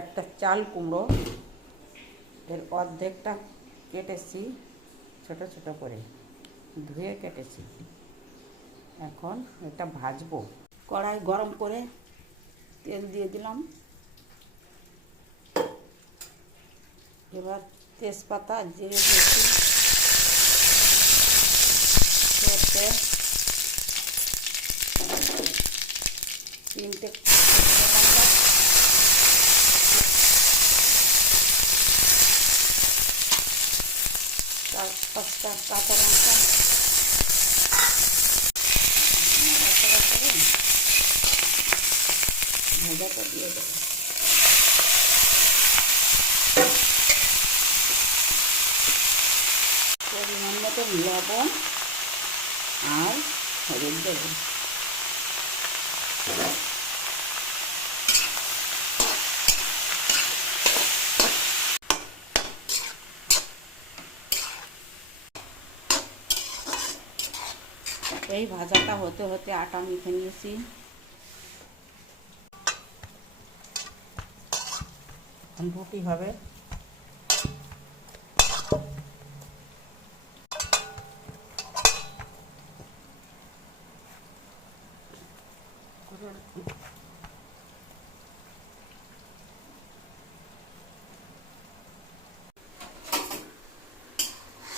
একটা চাল কুমড়ো, এর অর্ধেকটা কেটেছি ছোট ছোট করে, ধুয়ে কেটেছি। এখন এটা ভাজবো। কড়াই গরম করে তেল দিয়ে দিলাম। এবার তেজপাতা, জিরে দিয়েছি, সরষে, 3টে লঙ্কা, 4-5টা কাঁচা লঙ্কা, ভাজাটা দিয়ে দেবো। পরিমাণ মতো লবণ আর হলুদ দেবো। এই ভাজাটা হতে হতে আটা মেখে নিয়েছি। রুটি হবে।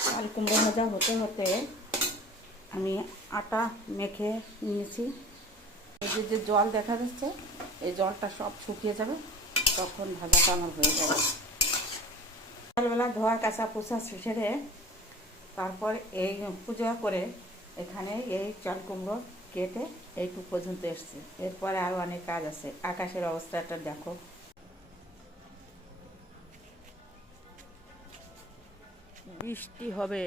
চাল কুমড়ো ভাজা হতে হতে আমি আটা মেখে নিয়েছি। এই যে জল দেখা যাচ্ছে, এই জলটা সব শুকিয়ে যাবে, তখন ভাজাটা আমার হয়ে যাবে। সকালবেলা ধোয়া কাঁচা পোছা সেরে তারপর এই পুজো করে এখানে এই চাল কুমড়ো কেটে এইটুকু পর্যন্ত এসছে। এরপরে আরও অনেক কাজ আছে। আকাশের অবস্থাটা দেখো। বৃষ্টি হবে,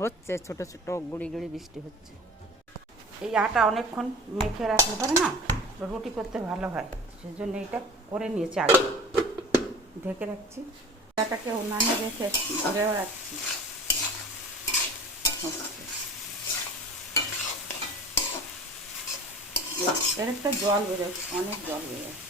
হচ্ছে ছোট ছোট গুড়ি গুড়ি বৃষ্টি হচ্ছে। এই আটা অনেকক্ষণ মেখে রাখলে পারে না, রুটি করতে ভালো হয়, সেজন্য এইটা করে নিয়েছি। আগে ঢেকে রাখছি, আটাটাকে উনানে রেখে ঘুরেও রাখছি। এর একটা জল বেরোচ্ছে, অনেক জল বেরোচ্ছে।